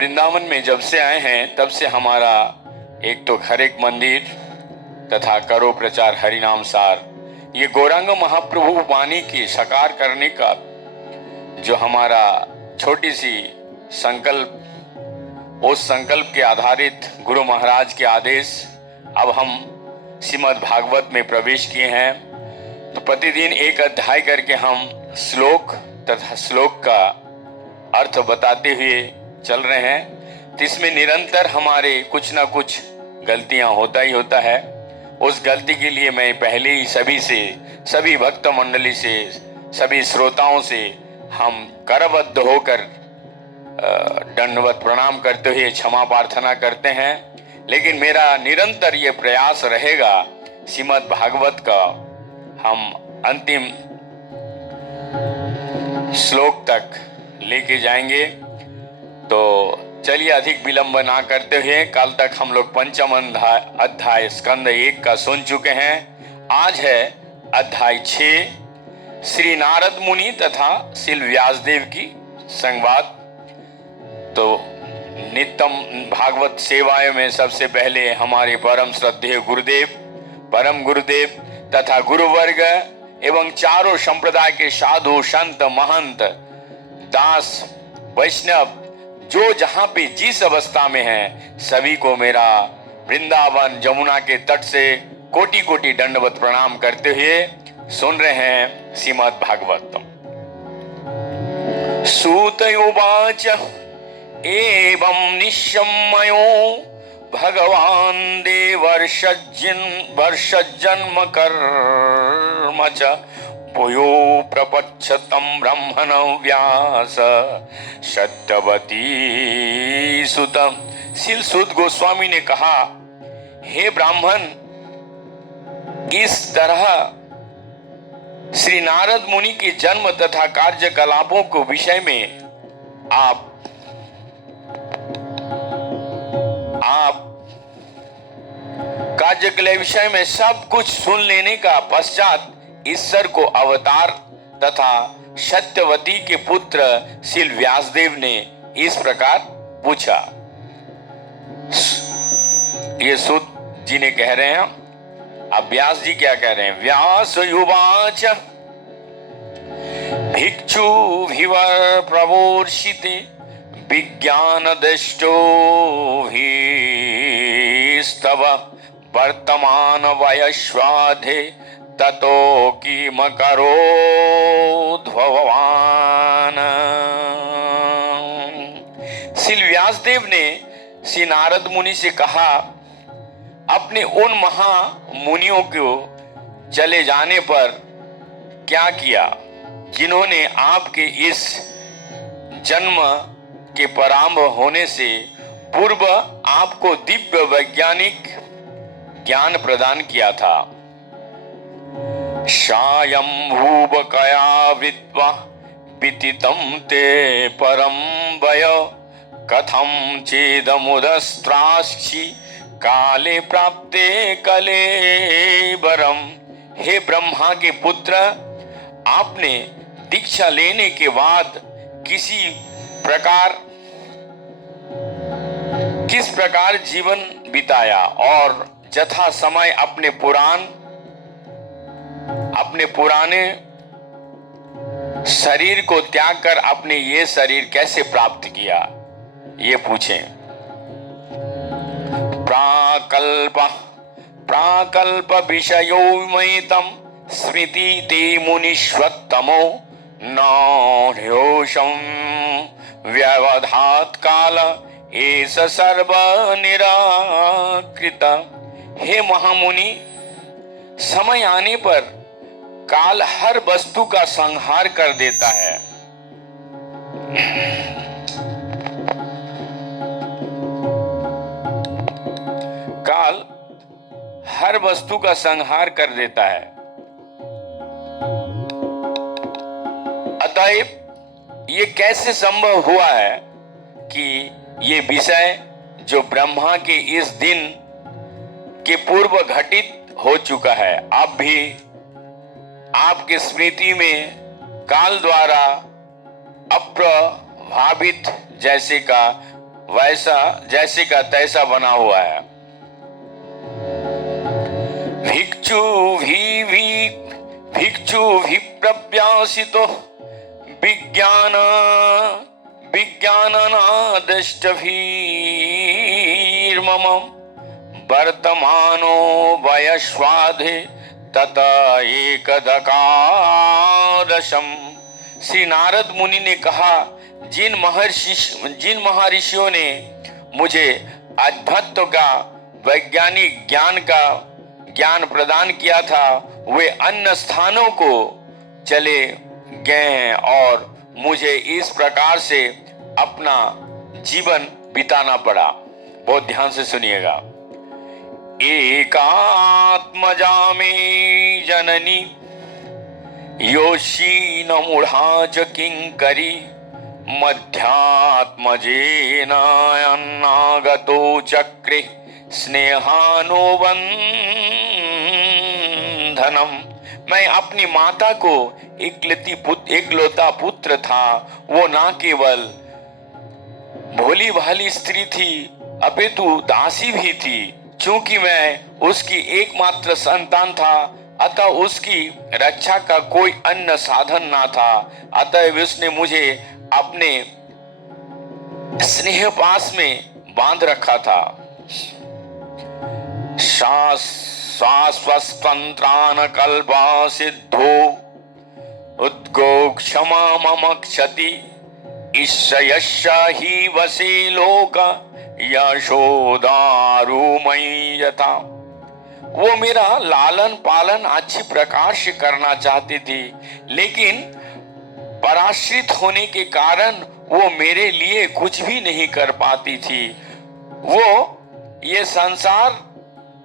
वृंदावन में जब से आए हैं तब से हमारा एक तो घर एक मंदिर तथा करो प्रचार हरिनाम सार, ये गौरांग महाप्रभु वाणी की साकार करने का जो हमारा छोटी सी संकल्प, उस संकल्प के आधारित गुरु महाराज के आदेश अब हम श्रीमद् भागवत में प्रवेश किए हैं। तो प्रतिदिन एक अध्याय करके हम श्लोक तथा श्लोक का अर्थ बताते हुए चल रहे हैं। तो इसमें निरंतर हमारे कुछ ना कुछ गलतियां होता ही होता है। उस गलती के लिए मैं पहले ही सभी भक्त मंडली से, सभी श्रोताओं से हम करबद्ध होकर दंडवत प्रणाम करते हुए क्षमा प्रार्थना करते हैं। लेकिन मेरा निरंतर ये प्रयास रहेगा श्रीमद् भागवत का हम अंतिम श्लोक तक लेके जाएंगे। तो चलिए अधिक विलंब ना करते हुए, कल तक हम लोग पंचम अध्याय स्कंद 1 का सुन चुके हैं। आज है अध्याय 6, श्री नारद मुनि तथा श्री व्यासदेव की संवाद। तो नित्यम भागवत सेवाएं में सबसे पहले हमारे परम श्रद्धेय गुरुदेव, परम गुरुदेव तथा गुरुवर्ग एवं चारों संप्रदाय के साधु संत महंत दास वैष्णव जो जहां पे जिस अवस्था में हैं, सभी को मेरा वृंदावन जमुना के तट से कोटि कोटि दंडवत प्रणाम करते हुए सुन रहे हैं श्रीमद् भागवत। सूत उवाच एवं निशम्मयो भगवान देवर्षजन्म कर्म च पुयो प्रपच्छतं ब्रह्मण व्यास सत्यवती सुतम। श्री सुत गोस्वामी ने कहा, हे ब्राह्मण, इस तरह श्री नारद मुनि के जन्म तथा कार्यकलापों को विषय में आप कार्यकलाप विषय में सब कुछ सुन लेने का पश्चात ईश्वर को अवतार तथा सत्यवती के पुत्र श्री व्यासदेव ने इस प्रकार पूछा। ये सूत जी ने कह रहे हैं, अब व्यास जी क्या कह रहे हैं। व्यास युवाच भिक्षु भिवर प्रवोर्षिते विज्ञान दृष्टो हि स्तव वर्तमान वयस्वाधे ततो किम करोद् भगवान। श्री व्यासदेव ने श्री नारद मुनि से कहा, अपने उन महा मुनियों को चले जाने पर क्या किया जिन्होंने आपके इस जन्म के प्रारंभ होने से पूर्व आपको दिव्य वैज्ञानिक ज्ञान प्रदान किया था। शायं भूवकया विद्वा विदितं ते परं वय कथं चेदमुदस्त्राक्षि काले प्राप्ते कलेबरम। हे ब्रह्मा के पुत्र, आपने दीक्षा लेने के बाद किस प्रकार जीवन बिताया और यथा समय अपने पुराने शरीर को त्याग कर अपने ये शरीर कैसे प्राप्त किया, ये पूछें। प्राकल्प विषयोमयितं स्मृति ते मुनिष्वत्तमो नोषं व्यवधात काल एष सर्व निराकृत। हे महामुनि, समय आने पर काल हर वस्तु का संहार कर देता है। काल हर वस्तु का संहार कर देता है। अतएव ये कैसे संभव हुआ है कि ये विषय जो ब्रह्मा के इस दिन के पूर्व घटित हो चुका है, अब भी आपके स्मृति में काल द्वारा अप्रभावित जैसे का वैसा जैसे का तैसा बना हुआ है। भिक्षु भी प्रव्यासितो विज्ञान विज्ञाननादष्टभीर्मम वर्तमानो वयस्वाधे तत एकदकादशम। श्री नारद मुनि ने कहा, जिन महर्षियों ने मुझे अध्यात्म का वैज्ञानिक ज्ञान प्रदान किया था, वे अन्य स्थानों को चले गए और मुझे इस प्रकार से अपना जीवन बिताना पड़ा। बहुत ध्यान से सुनिएगा। एकात्मजा में जननी योषीन मूढ़ाज किंकरी मध्यात्मजेनागतो चक्रे स्नेहानुबंधनम। मैं अपनी माता को एकलौता पुत्र था। वो ना केवल भोली भाली स्त्री थी अपितु दासी भी थी। चूंकि मैं उसकी एकमात्र संतान था, अतः उसकी रक्षा का कोई अन्य साधन ना था। अतः उसने मुझे अपने स्नेह पास में बांध रखा था। शाश्वतंत्रान कल्पा सिद्धो उद्गो क्षमा मम क्षति ईशयश्च ही वसे लोक यशोदारुमयी यथा। वो मेरा लालन पालन अच्छी प्रकार से करना चाहती थी, लेकिन पराश्रित होने के कारण वो मेरे लिए कुछ भी नहीं कर पाती थी। वो ये संसार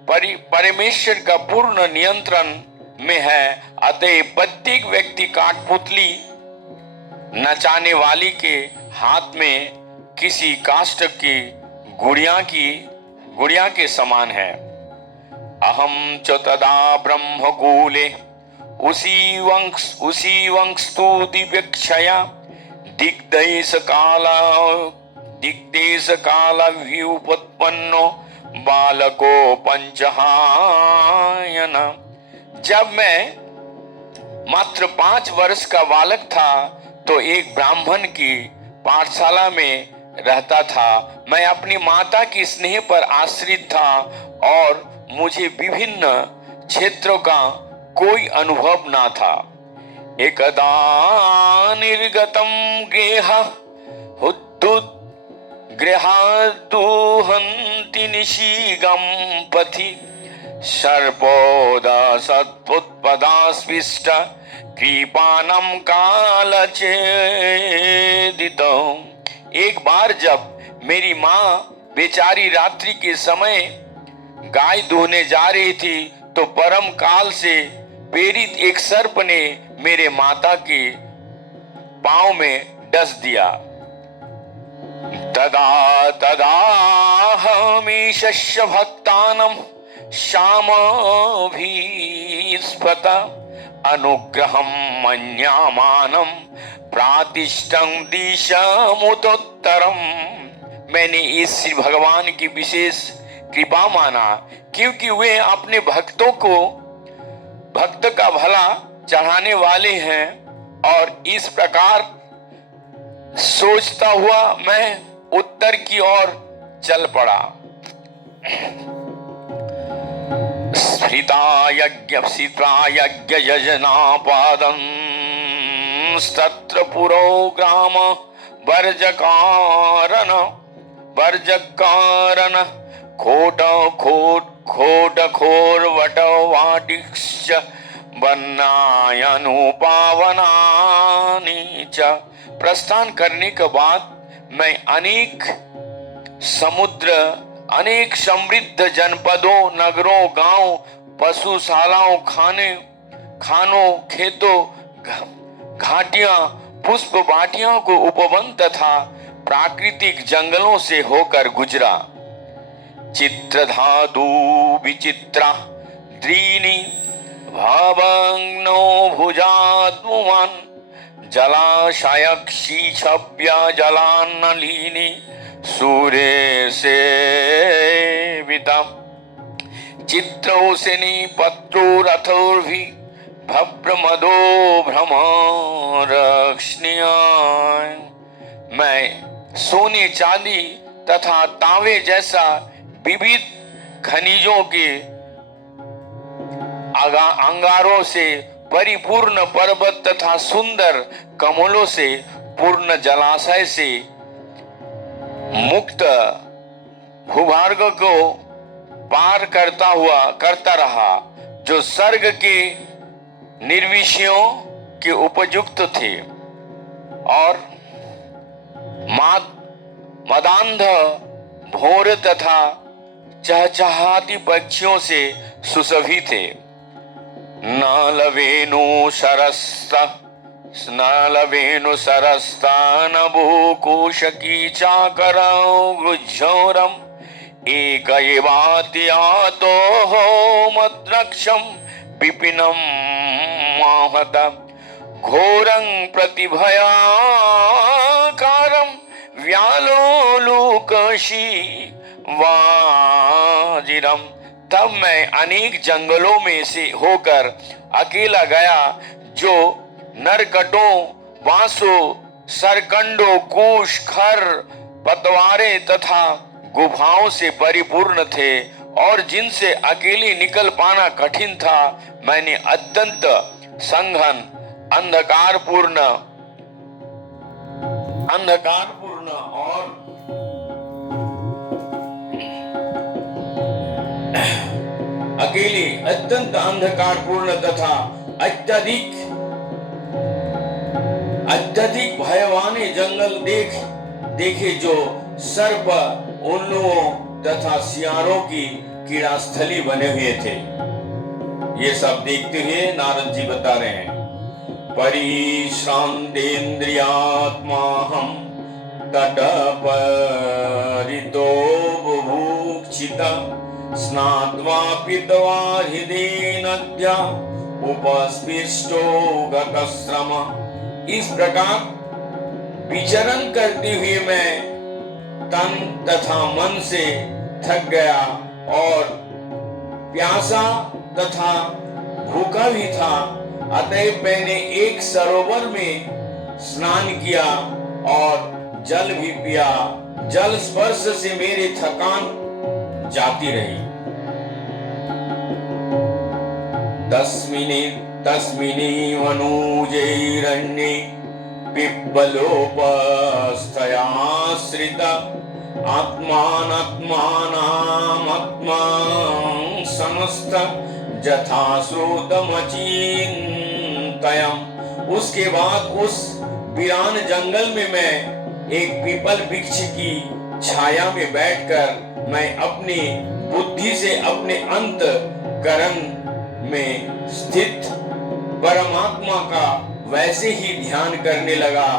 परमेश्वर का पूर्ण नियंत्रण में है। अतः प्रत्येक व्यक्ति काठपुतली नचाने वाली के हाथ में किसी काष्ठ की गुड़िया के समान है। अहम च तदा ब्रह्मकूले उसी वंस्तु दिव्यक्षया दिग्देश काल व्युपत्पन्नो बालको पंचहायन। जब मैं मात्र 5 वर्ष का बालक था तो एक ब्राह्मण की पाठशाला में रहता था। मैं अपनी माता की स्नेह पर आश्रित था और मुझे विभिन्न क्षेत्रों का कोई अनुभव ना था। एकदा निर्गतम गृहादुहन्ति निशीगम पथि सर्पोदा सत्पुत्पदास्पिष्ट कृपानम कालचेदितो। एक बार जब मेरी माँ बेचारी रात्रि के समय गाय दूहने जा रही थी तो परम काल से प्रेरित एक सर्प ने मेरे माता के पांव में डस दिया। तदा हमीशस्य भक्तानम श्यामभीस्फत अनुग्रहम मन्यामानम प्रातिष्ठं दिशमुतोत्तरम। मैंने इस श्री भगवान की विशेष कृपा माना, क्योंकि वे अपने भक्त का भला चढ़ाने वाले हैं। और इस प्रकार सोचता हुआ मैं उत्तर की ओर चल पड़ा। स्फीता यज्ञ यजनापादं तत्र पुरो ग्राम वर्जकारण खोटखोरवटवाटिश्च वन्नायनुपावनानि च। प्रस्थान करने के बाद मैं अनेक समृद्ध जनपदों, नगरों, गांव, पशुशालाओं, खानों, खेतों, घाटियां, पुष्प बाटियों को उपवन तथा प्राकृतिक जंगलों से होकर गुजरा। चित्रधातु विचित्रा द्रीनि भावग्नो भुजात्मुवान् जलाशय क्षीछव्य जलान्नलीनि सूर्य से विता चित्रौसिनी पत्रोरथोर्भि भभ्रमदो भ्रमरक्ष्णीयान्। मैं सोने चांदी तथा तांबे जैसा विविध खनिजों के अंगारों से परिपूर्ण पर्वत तथा सुंदर कमलों से पूर्ण जलाशय से मुक्त भूभार्ग को पार करता रहा, जो स्वर्ग के निर्विषयों के उपयुक्त थे और मदांध भोर तथा चहचहाती पक्षियों से सुशोभित थे। नालवेणु सरस्तानभूकोशकी चाकरौ गुज्झौरम् एक एवात्यातो मद्रक्षं विपिनं माहत घोरं प्रतिभयाकारं व्यालोलुकशी वाजिरम। तब मैं अनेक जंगलों में से होकर अकेला गया, जो नरकटों, बांसों, सरकंडों, कूश, खर पतवारे तथा गुफाओं से परिपूर्ण थे और जिनसे अकेले निकल पाना कठिन था। मैंने अत्यंत संघन अंधकारपूर्ण और अकेले अत्यंत अंधकारपूर्ण तथा अत्यधिक भयवाने जंगल देखे, जो सर्प, उल्लुओं तथा सियारों की कीड़ास्थली बने हुए थे। ये सब देखते हुए नारद जी बता रहे हैं, परिश्रांतेन्द्रियात्माहं तटपरितो बुभुक्षिता स्नात्वा पीत्वा हृदि नद्या उपस्पृष्टो गतश्रम। इस प्रकार विचरण करते हुए मैं तन तथा मन से थक गया और प्यासा तथा भूखा भी था। अतएव मैंने एक सरोवर में स्नान किया और जल भी पिया। जल स्पर्श से मेरी थकान जाती रही। तस्मिनी वनूजैरण्ये पिप्पलोपस्थयाश्रिता आत्मानात्मानामात्मानं समस्त यथा श्रुतमचिन्तयम्। उसके बाद उस वीरान जंगल में मैं एक पीपल वृक्ष की छाया में बैठकर मैं अपनी बुद्धि से अपने अंतःकरण में स्थित परमात्मा का वैसे ही ध्यान करने लगा,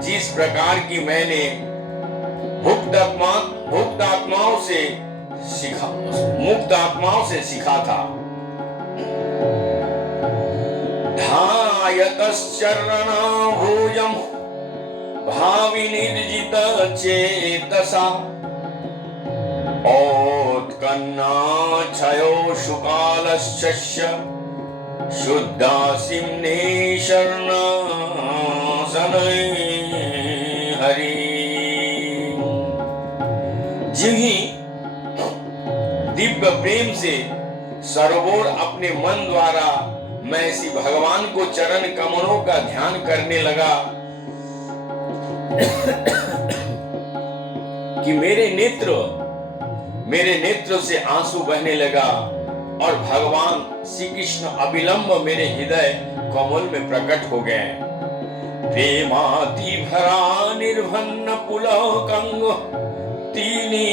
जिस प्रकार की मैंने मुक्त आत्माओं से सीखा था। ध्यायतश्चरणभुजं भाविनिर्जित चेतसा औत्कन्नाच्छयो शुकालश्च शुद्धासिम्ने शरणसनै हरि। जिन्हीं दिव्य प्रेम से सरोवर अपने मन द्वारा मैं श्री भगवान को चरण कमलों का ध्यान करने लगा कि मेरे नेत्र से आंसू बहने लगा और भगवान श्री कृष्ण अविलंब मेरे हृदय कमल में प्रकट हो गए। प्रेमाति भरा निर्भन्न पुलकंग तीनी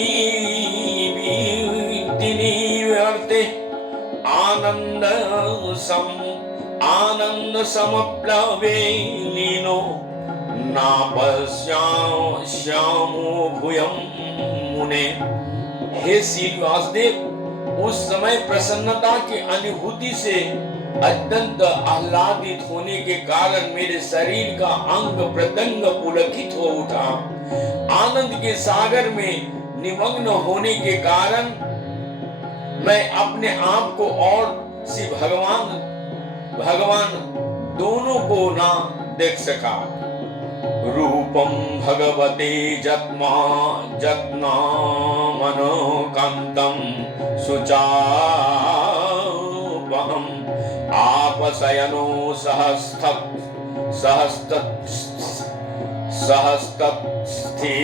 वर्ते आनंद समप्लवे लीनो नापश्यामो भूयं मुने। हे श्री वासुदेव, उस समय प्रसन्नता की अनुभूति से अत्यंत आह्लादित होने के कारण मेरे शरीर का अंग प्रत्यंग पुलकित हो उठा। आनंद के सागर में निमग्न होने के कारण मैं अपने आप को और श्री भगवान दोनों को ना देख सका। रूपम भगवते जत्मा जत्ना मनोकांतम सुचापहम आपसयनो सहस्तस्थि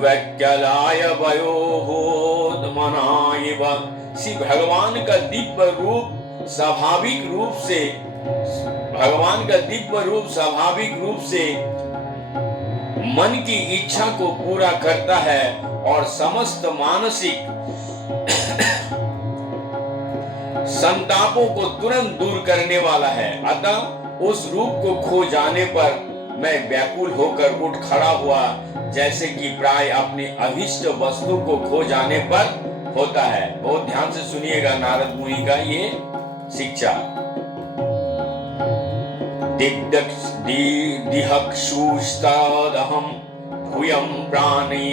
वैक्यलाय वयोहोदमनाइव। श्री भगवान का दिव्य रूप स्वाभाविक रूप से मन की इच्छा को पूरा करता है और समस्त मानसिक संतापों को तुरंत दूर करने वाला है। अतः उस रूप को खो जाने पर मैं व्याकुल होकर उठ खड़ा हुआ, जैसे कि प्राय अपनी अभिष्ट वस्तु को खो जाने पर होता है। बहुत ध्यान से सुनिएगा नारद मुनि का ये शिक्षा। दिहक्षुस्तदहं भूयं प्राणे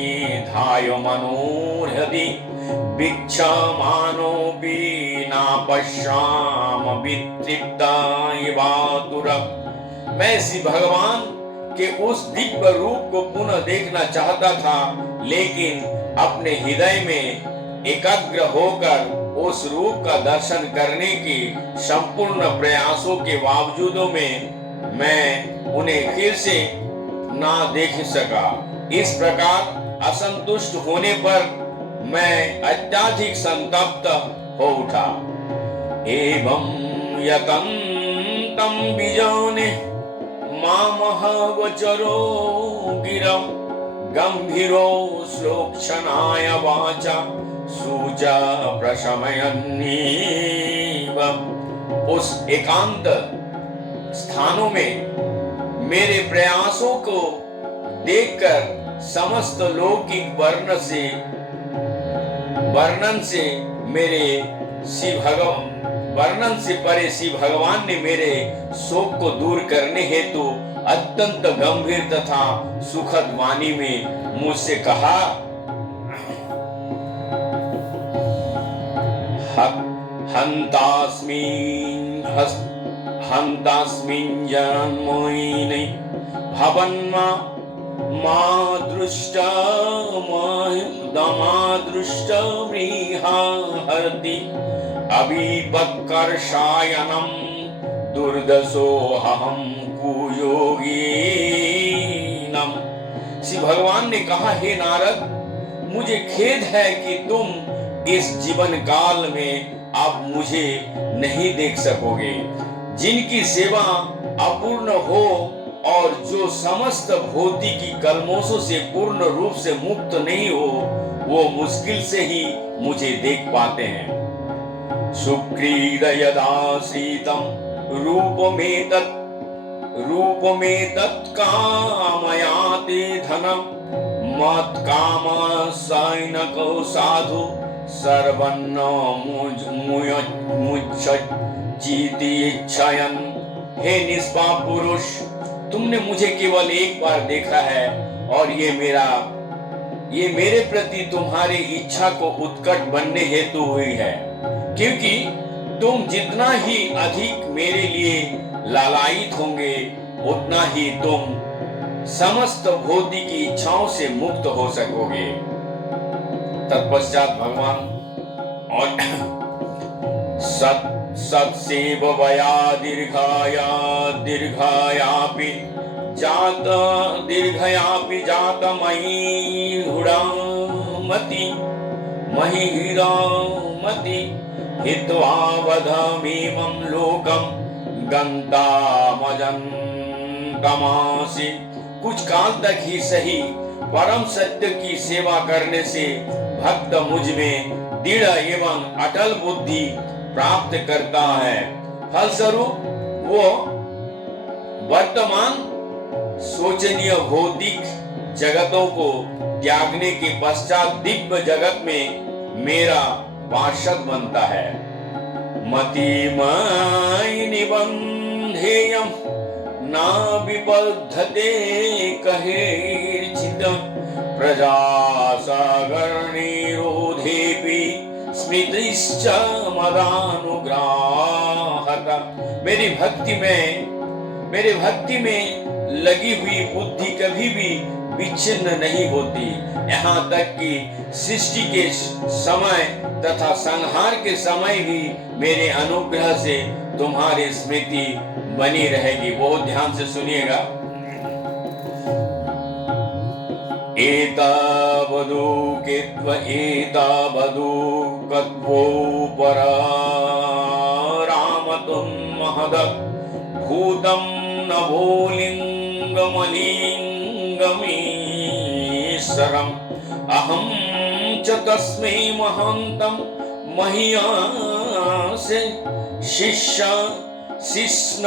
धाय मनोहृदि वीक्षमानोऽपि न पश्याम वितृप्तायवातुर। मैं श्री भगवान के उस दिव्य रूप को पुनः देखना चाहता था, लेकिन अपने हृदय में एकाग्र होकर उस रूप का दर्शन करने की संपूर्ण प्रयासों के बावजूद में मैं उन्हें फिर से ना देख सका। इस प्रकार असंतुष्ट होने पर मैं अत्यधिक संतप्त हो उठा। एवं यतन्तं बीजाने मामहवचरो गिरं गंभीरो श्लोक्षणाय वाचा सूचा प्रशमयन्नीव। उस एकांत स्थानों में मेरे प्रयासों को देखकर समस्त लौकिक वर्णन से परे श्री भगवान ने मेरे शोक को दूर करने हेतु अत्यंत गंभीर तथा सुखद वाणी में मुझसे कहा, हन्तास्मिन् जन्मनि भवन्मा मादृष्टमृहा हरति अभिपत्कर्षायनं दुर्दशोऽहं कुयोगिनम्। श्री भगवान ने कहा, हे नारद, मुझे खेद है कि तुम इस जीवन काल में अब मुझे नहीं देख सकोगे। जिनकी सेवा अपूर्ण हो और जो समस्त भौतिकी कलमोशों से पूर्ण रूप से मुक्त नहीं हो, वो मुश्किल से ही मुझे देख पाते हैं। सुक्रीड यदाश्रितं रूपमेतत् कामयाते धनं मत्कामसैनको साधु सर्वन्न मुच्चीति इच्छयन्। हे निष्पाप पुरुष, तुमने मुझे केवल एक बार देखा है और ये मेरे प्रति तुम्हारी इच्छा को उत्कट बनने हेतु हुई है, क्योंकि तुम जितना ही अधिक मेरे लिए लालायित होंगे उतना ही तुम समस्त भौतिक इच्छाओं से मुक्त हो सकोगे। तत्पश्चात भगवान और सत्सेव वया दीर्घयापि जातमयी हीरामति हित्वा वधमीमं लोकं गन्तामजन्तमासि। कुछ काल तक ही सही परम सत्य की सेवा करने से भक्त मुझ में दृढ़ एवं अटल बुद्धि प्राप्त करता है। फलस्वरूप वो वर्तमान सोचनीय भौतिक जगतों को त्यागने के पश्चात दिव्य जगत में मेरा पार्षद बनता है। मतिमयि निबन्धेयं ना विबद्धते कहेर्चित् प्रजा सागरनिरोधेऽपि स्मृतिश्च मदानुग्राहत। मेरी भक्ति में लगी हुई बुद्धि कभी भी विच्छिन्न नहीं होती, यहाँ तक कि सृष्टि के समय तथा संहार के समय भी मेरे अनुग्रह से तुम्हारी स्मृति बनी रहेगी। बहुत ध्यान से सुनिएगा। एतावदु कित्व एतावदु कत्वोपर रामतुन्महद भूतं नभोलिङ्गमलिङ्गमीश्वरम् अहं च तस्मै महान्तं मह्यस्य शिष्ण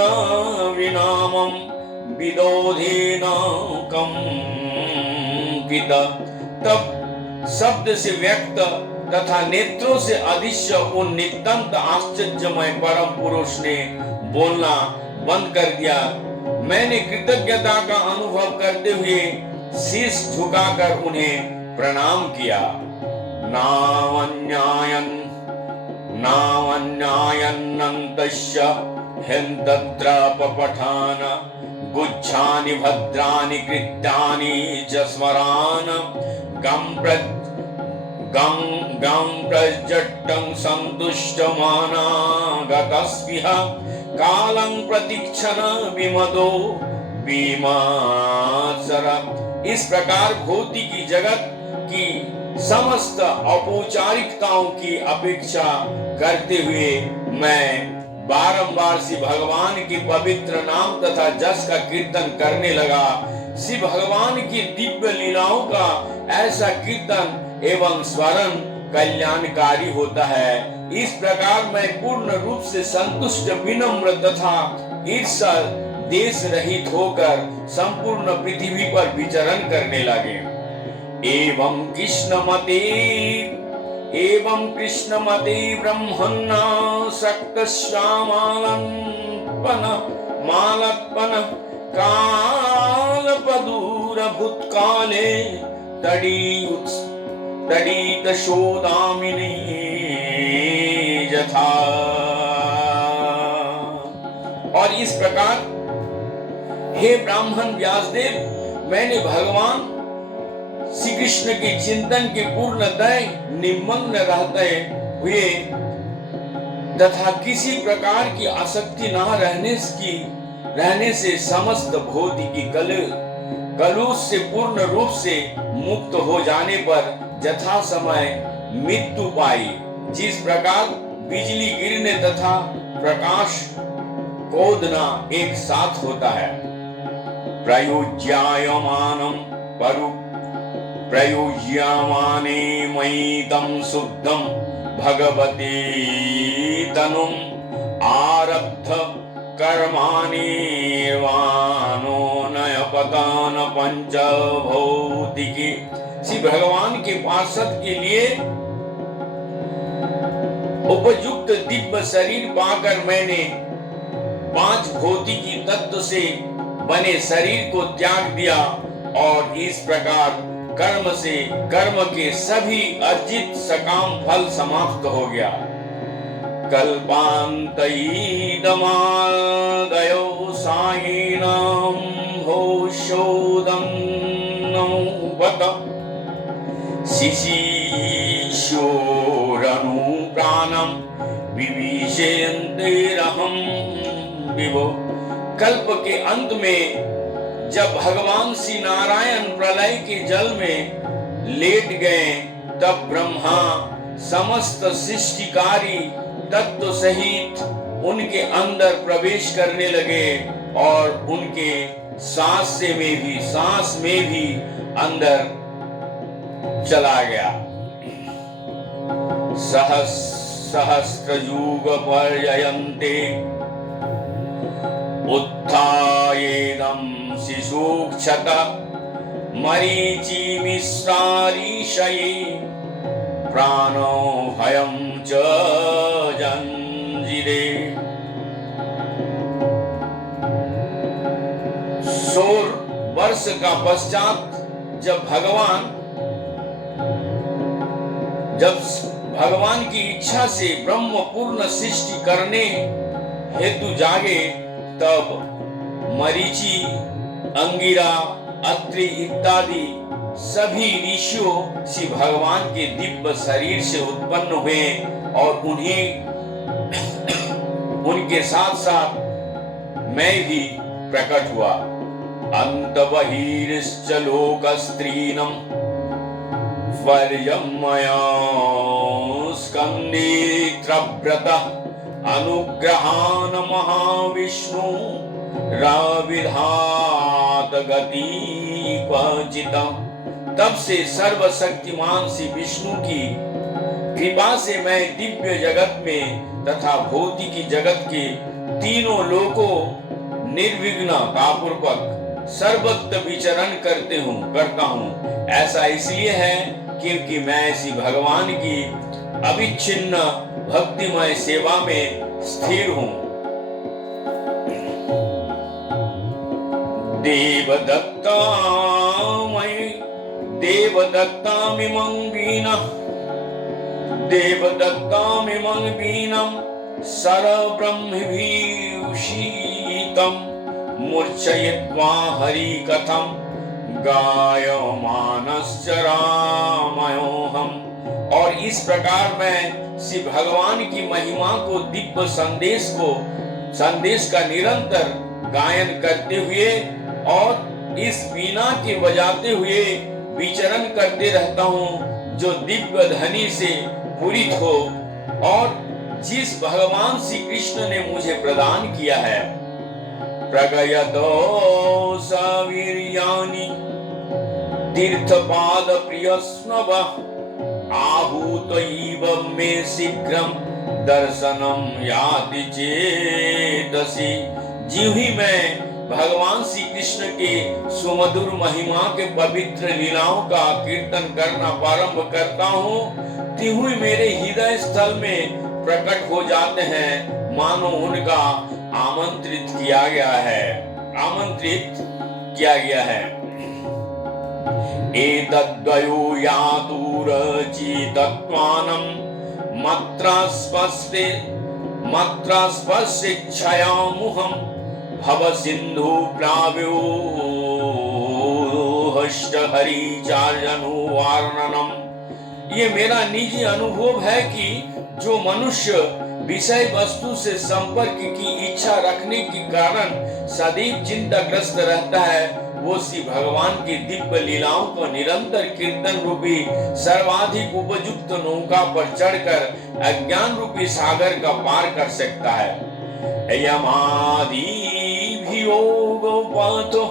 विनामं विदोधेनाकं पिता। तब शब्द से व्यक्त तथा नेत्रों से अदृश्य उन नित्यंत आश्चर्यमय परम पुरुष ने बोलना बंद कर दिया। मैंने कृतज्ञता का अनुभव करते हुए शीश झुकाकर उन्हें प्रणाम किया। नावन्यायन्नन्तस्य हेन्तत्र पपठान गुच्छानि भद्राणि कृत्यानि च स्मरान गं प्रजट्टं सन्तुष्टमानागतस्पृह कालं प्रतीक्षण विमदो विमात्सर। इस प्रकार भौतिकी जगत की समस्त औपचारिकताओं की अपेक्षा करते हुए मैं बारंबार श्री भगवान के पवित्र नाम तथा जस का कीर्तन करने लगा। श्री भगवान की दिव्य लीलाओं का ऐसा कीर्तन एवं स्मरण कल्याणकारी होता है। इस प्रकार मैं पूर्ण रूप से संतुष्ट, विनम्र तथा ईर्ष्या देश रहित होकर संपूर्ण पृथ्वी पर विचरण करने लगे। एवं कृष्णमते ब्रह्मन्ना शक्तश्यामालत्पन कालपदूर भूतकाले तडितशोदामिनी यथा। और इस प्रकार हे ब्राह्मण व्यासदेव, मैंने भगवान श्री कृष्ण के चिंतन के पूर्णतः निमग्न रहते हुए तथा किसी प्रकार की आसक्ति न रहने से समस्त भौतिकी कलुष से पूर्ण रूप से मुक्त हो जाने पर यथा समय मृत्यु पाई। जिस प्रकार बिजली गिरने तथा प्रकाश कोदना एक साथ होता है। प्रयुज्यमाने मयि तं शुद्धं भगवती तनुम् आरब्ध कर्माणि वानो नयपतन पंचभौतिकी। श्री भगवान के पार्षद के लिए उपयुक्त दिव्य शरीर पाकर मैंने 5 भौतिकी तत्व से बने शरीर को त्याग दिया और इस प्रकार कर्म के सभी अर्जित सकाम फल समाप्त हो गया। कल्पान्तईदमादयो सायिनां होशोदन्नौवत शिशिशोरनुप्राणं विविशेन्तेरहं विभो। कल्प के अंत में जब भगवान श्री नारायण प्रलय के जल में लेट गए, तब ब्रह्मा समस्त सृष्टिकारी तत्व सहित उनके अंदर प्रवेश करने लगे और उनके सांस में भी अंदर चला गया। सहस्रयुग पर्यन्ते उत्थायेदं शिशुक्षत मरीचिमिश्रारीशये प्राणो भयं च जंजीरे। वर्ष का पश्चात जब भगवान की इच्छा से ब्रह्म पूर्ण सृष्टि करने हेतु जागे, तब मरीचि, अंगिरा, अत्रि इत्यादि सभी ऋषियों श्री भगवान के दिव्य शरीर से उत्पन्न हुए और उनके साथ साथ मैं भी प्रकट हुआ। अंत बहिर्श्च लोकस्त्रीणं वर्यमया स्कन्देत्रव्रतः अनुग्रहान् महाविष्णु राविधात गति क्वचितम्। तब से सर्वशक्तिमान श्री विष्णु की कृपा से मैं दिव्य जगत में तथा भौतिकी जगत के तीनों लोकों निर्विघ्न पूर्वक सर्वत्र विचरण करता हूँ। ऐसा इसलिए है क्योंकि मैं श्री भगवान की अविच्छिन्न भक्तिमय सेवा में स्थिर हूँ। देवदत्तामिमं वीणं सरब्रह्मभिषीतं मूर्छयित्वा हरिकथं गायमानश्च रामयोऽहम्। और इस प्रकार मैं श्री भगवान की महिमा को, दिव्य संदेश का निरंतर गायन करते हुए और इस वीणा के बजाते हुए विचरण करते रहता हूँ, जो दिव्य ध्वनि से पूरित हो और जिस भगवान श्री कृष्ण ने मुझे प्रदान किया है। प्रगयतो सवीर्यानि तीर्थपाद प्रियस्नव आहूतैव मे शीघ्रं दर्शनं याति चेतसि। ज्यों ही मैं भगवान श्री कृष्ण के सुमधुर महिमा के पवित्र लीलाओं का कीर्तन करना प्रारंभ करता हूँ, त्यों ही मेरे हृदय स्थल में प्रकट हो जाते हैं, मानो उनका आमंत्रित किया गया है। एतद्वयो यातुरचितत्वानं मत्रा स्पर्शेच्छयामुहं भव सिंधु प्लाव्यो हष्ट हरिचार्यनुवार्णनम। ये मेरा निजी अनुभव है कि जो मनुष्य विषय वस्तु से संपर्क की इच्छा रखने के कारण सदैव चिंताग्रस्त रहता है, वो श्री भगवान की दिव्य लीलाओं को निरंतर कीर्तन रूपी सर्वाधिक उपयुक्त नौका पर चढ़कर अज्ञान रूपी सागर का पार कर सकता है। यमादि भियोगोपातो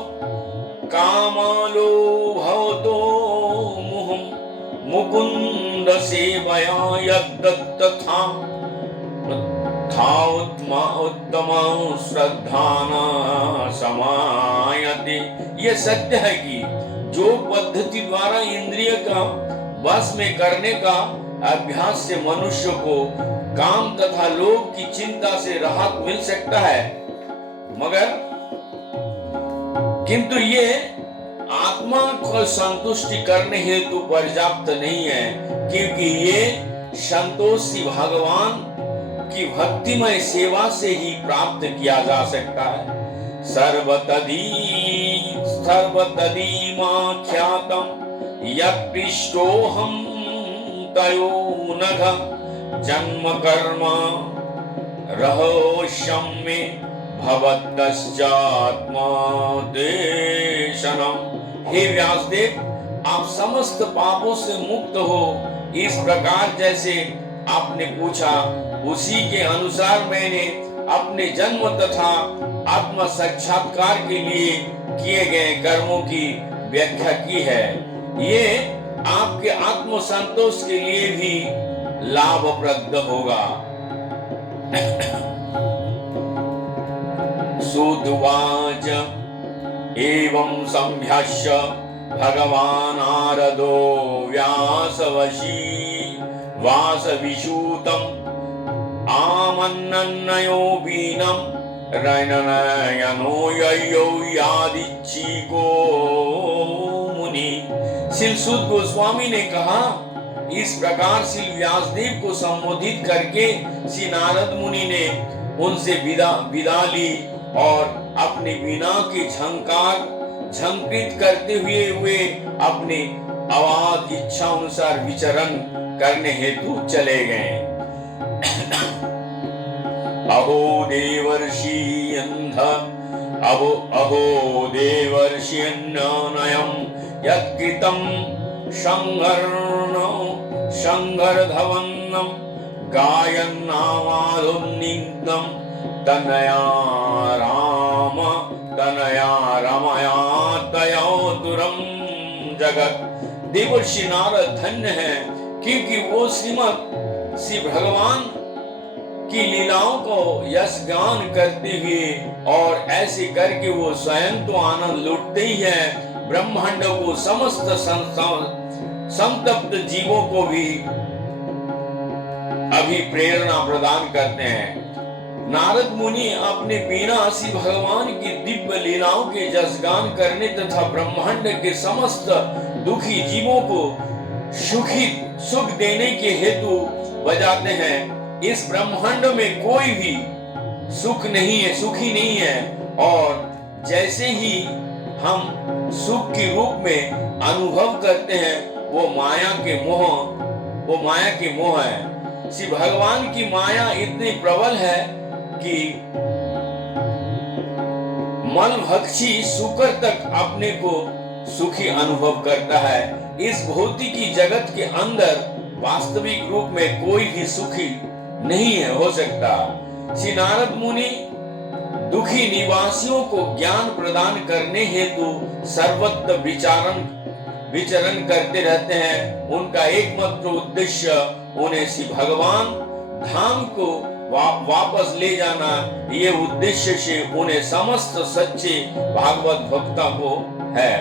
कामालो भवतो मुकुंद सेवया यद्दत्तथा उत्तम श्रद्धाना समायते। ये सत्य है कि जो पद्धति द्वारा इंद्रिय का वश में करने का अभ्यास से मनुष्य को काम तथा लोभ की चिंता से राहत मिल सकता है, मगर किंतु ये आत्मा को संतुष्टि करने हेतु पर्याप्त नहीं है, क्योंकि ये संतोष भगवान की भक्तिमय सेवा से ही प्राप्त किया जा सकता है। सर्वतदीमाख्यातं यत्पृष्टोऽहं तयो नघ जन्म कर्म रहस्यं मे भवतश्चात्मदेशनम्। हे व्यासदेव, आप समस्त पापों से मुक्त हो, इस प्रकार जैसे आपने पूछा उसी के अनुसार मैंने अपने जन्म तथा आत्म साक्षात्कार के लिए किए गए कर्मों की व्याख्या की है। ये आपके आत्म संतोष के लिए भी लाभप्रद होगा। सुदुवाच एवं संभ्यास्य भगवान् नारदो व्यासवशी वासविषूतम् आमन्नन्नयो वीणम् रैननयनो ययौ यादिच्छी को मुनि। श्री सुत गोस्वामी ने कहा, इस प्रकार श्री व्यासदेव को संबोधित करके श्री नारद मुनि ने उनसे विदा ली और अपनी वीणा की झंकृत करते हुए अपनी आवाज इच्छा अनुसार विचरण करने हेतु चले गए। अहो देवर्षियन्नयम् यत्कृतं शङ्घर्धवन्नं गायन्नामाधुन्निग्नं तनया रमया तयोतुरं जगत। देवर्षि नारद धन्य है, क्योंकि वो श्री भगवान की लीलाओं को यश गान करते हुए और ऐसे करके वो स्वयं तो आनंद लुटते ही है, ब्रह्मांड को समस्त संतप्त जीवों को भी अभी प्रेरणा प्रदान करते हैं। नारद मुनि अपने बिना श्री भगवान की दिव्य लीलाओं के जसगान करने तथा ब्रह्मांड के समस्त दुखी जीवों को सुख देने के हेतु बजाते हैं। इस ब्रह्मांड में कोई भी सुखी नहीं है, और जैसे ही हम सुख के रूप में अनुभव करते हैं, वो माया के मोह है। श्री भगवान की माया इतनी प्रबल है कि मलभक्षी शुकर तक अपने को सुखी अनुभव करता है। इस भौतिकी जगत के अंदर वास्तविक रूप में कोई भी सुखी नहीं हो सकता। श्री नारद मुनि दुखी निवासियों को ज्ञान प्रदान करने हेतु सर्वत्र विचरण करते रहते हैं। उनका एकमात्र उद्देश्य उन्हें श्री भगवान धाम को वापस ले जाना, ये उद्देश्य से उन्हें समस्त सच्चे भागवत भक्तों को है।